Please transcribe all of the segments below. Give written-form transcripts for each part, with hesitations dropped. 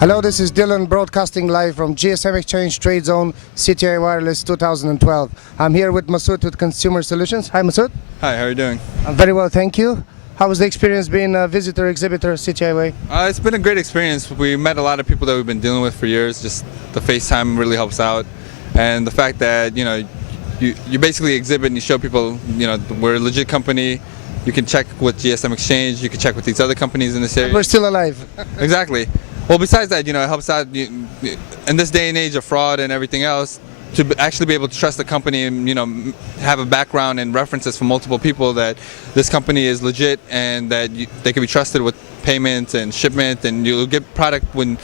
Hello, this is Dylan broadcasting live from GSM Exchange Trade Zone CTI Wireless 2012. I'm here with Masood with Consumer Solutions. Hi Masood. Hi, how are you doing? I'm very well, thank you. How was the experience being a visitor exhibitor CTI Way? It's been a great experience. We met a lot of people that we've been dealing with for years. Just the FaceTime really helps out. And the fact that, you basically exhibit and you show people, we're a legit company. You can check with GSM Exchange, you can check with these other companies in this area. We're still alive. Exactly. Well, besides that, it helps out in this day and age of fraud and everything else, to actually be able to trust the company and have a background and references from multiple people that this company is legit and that they can be trusted with payment and shipment, and you'll get product when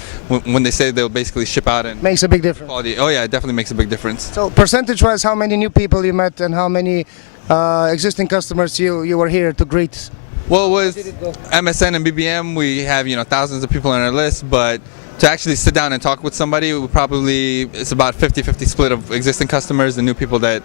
they say they'll basically ship out and Makes a big difference. quality. Oh yeah, it definitely makes a big difference. So percentage-wise, how many new people you met and how many existing customers you were here to greet? Well, with MSN and BBM, we have thousands of people on our list, but to actually sit down and talk with somebody, it's about 50-50 split of existing customers and new people that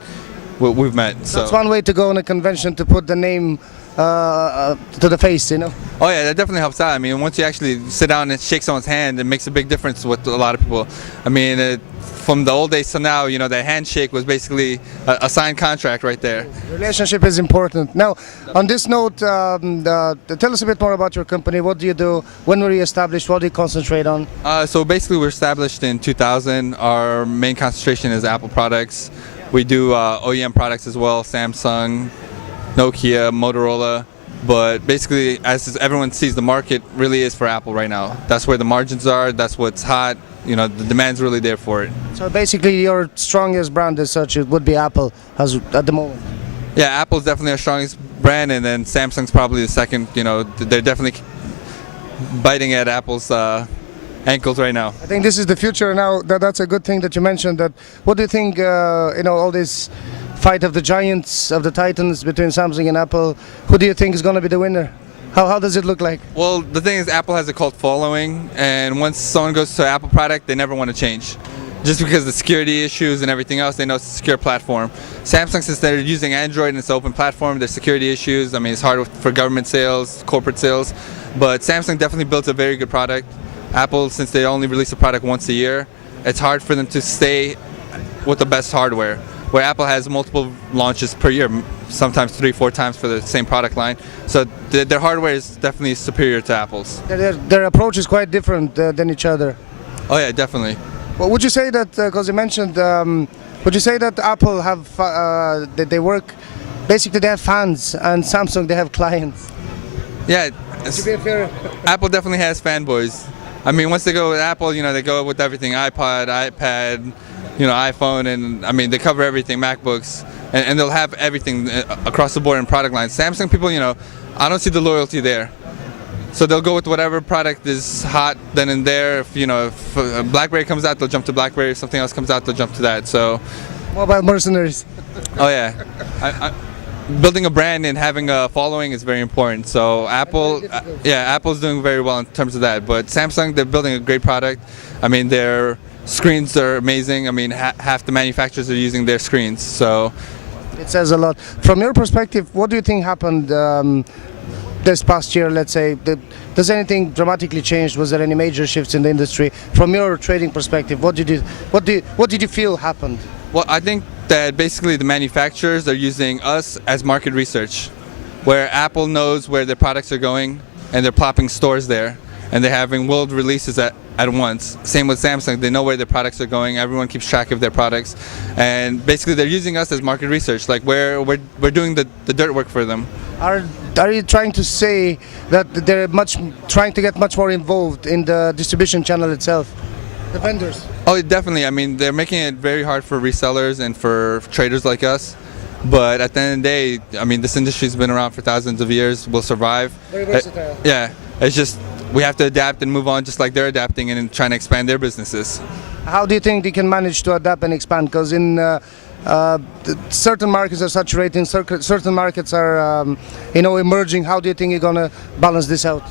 we've met. So That's one way to go on a convention, to put the name to the face, Oh yeah, that definitely helps out. I mean, once you actually sit down and shake someone's hand, it makes a big difference with a lot of people. I mean, from the old days to now, that handshake was basically a signed contract right there. Relationship is important. Now, on this note, tell us a bit more about your company. What do you do? When were you established? What do you concentrate on? So basically, we're established in 2000. Our main concentration is Apple products. We do OEM products as well, Samsung, Nokia, Motorola. But basically, as everyone sees, the market really is for Apple right now. That's where the margins are. That's what's hot. The demand's really there for it. So basically, your strongest brand as such it would be Apple at the moment. Yeah, Apple's definitely our strongest brand, and then Samsung's probably the second. They're definitely biting at Apple's ankles right now. I think this is the future now. That's a good thing that you mentioned that. What do you think, all this fight of the giants, of the titans between Samsung and Apple, who do you think is going to be the winner? How does it look like? Well, the thing is, Apple has a cult following, and once someone goes to an Apple product, they never want to change. Just because of the security issues and everything else, they know it's a secure platform. Samsung, since they're using Android and it's an open platform, there's security issues. I mean, it's hard for government sales, corporate sales, but Samsung definitely built a very good product. Apple, since they only release a product once a year, it's hard for them to stay with the best hardware, where Apple has multiple launches per year, sometimes 3-4 times for the same product line. So their hardware is definitely superior to Apple's. Their approach is quite different than each other. Oh yeah, definitely. Well, would you say that, because you mentioned, would you say that Apple have, they work, basically they have fans, and Samsung they have clients? Yeah, To be fair. Apple definitely has fanboys. I mean, once they go with Apple, they go with everything, iPod, iPad, iPhone, and I mean, they cover everything, MacBooks, and they'll have everything across the board in product lines. Samsung people, I don't see the loyalty there. So they'll go with whatever product is hot then and there. If BlackBerry comes out, they'll jump to BlackBerry. If something else comes out, they'll jump to that. So, Mobile mercenaries. oh yeah. Building a brand and having a following is very important. So Apple's doing very well in terms of that. But Samsung, they're building a great product. I mean, their screens are amazing. I mean, half the manufacturers are using their screens. So It says a lot. From your perspective, what do you think happened this past year? Let's say, does anything dramatically change? Was there any major shifts in the industry? From your trading perspective, what did you feel happened? Well, I think that basically the manufacturers are using us as market research, where Apple knows where their products are going and they're plopping stores there, and they're having world releases at once. Same with Samsung, they know where their products are going, everyone keeps track of their products, and basically they're using us as market research, like we're doing the dirt work for them. Are you trying to say that they're trying to get much more involved in the distribution channel itself? The vendors? Oh, definitely. I mean, they're making it very hard for resellers and for traders like us. But at the end of the day, I mean, this industry's been around for thousands of years. We'll survive. Very versatile. Yeah. It's just, we have to adapt and move on just like they're adapting and trying to expand their businesses. How do you think they can manage to adapt and expand? Because in certain markets are saturating, certain markets are emerging. How do you think you're going to balance this out?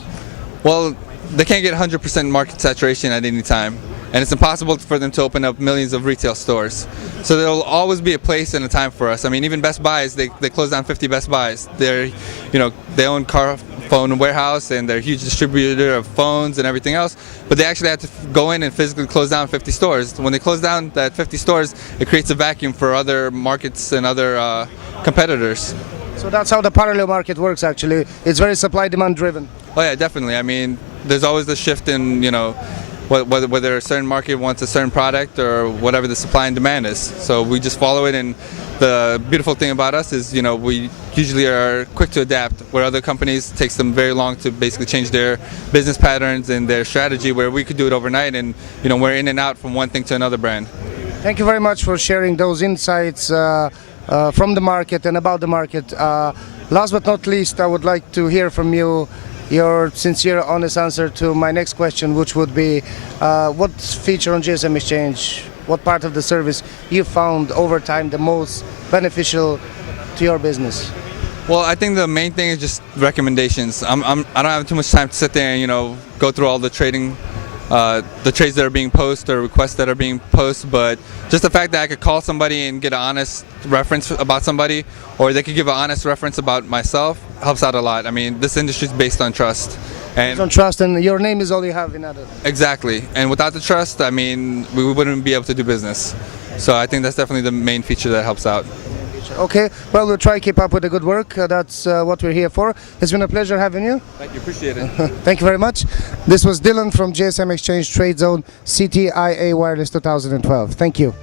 Well, they can't get 100% market saturation at any time. and it's impossible for them to open up millions of retail stores. So there will always be a place and a time for us. I mean, even Best Buys, they closed down 50 Best Buys. They own car phone warehouse, and they're a huge distributor of phones and everything else, but they actually had to go in and physically close down 50 stores. When they close down that 50 stores, it creates a vacuum for other markets and other competitors. So that's how the parallel market works actually. It's very supply demand driven. Oh yeah, definitely. I mean, there's always the shift in, whether a certain market wants a certain product or whatever the supply and demand is. So we just follow it, and the beautiful thing about us is, we usually are quick to adapt, where other companies takes them very long to basically change their business patterns and their strategy, where we could do it overnight, and we're in and out from one thing to another brand. Thank you very much for sharing those insights from the market and about the market. Last but not least, I would like to hear from you your sincere, honest answer to my next question, which would be what feature on GSM Exchange, what part of the service you found over time the most beneficial to your business? Well, I think the main thing is just recommendations. I don't have too much time to sit there and go through all the trading, the trades that are being posted or requests that are being posted, but just the fact that I could call somebody and get an honest reference about somebody, or they could give an honest reference about myself, helps out a lot. I mean, this industry is based on trust. And on trust, and your name is all you have in other. Exactly. And without the trust, I mean, we wouldn't be able to do business. So I think that's definitely the main feature that helps out. Okay, well, we'll try to keep up with the good work. That's what we're here for. It's been a pleasure having you. Thank you. Appreciate it. Thank you very much. This was Dylan from GSM Exchange Trade Zone CTIA Wireless 2012. Thank you.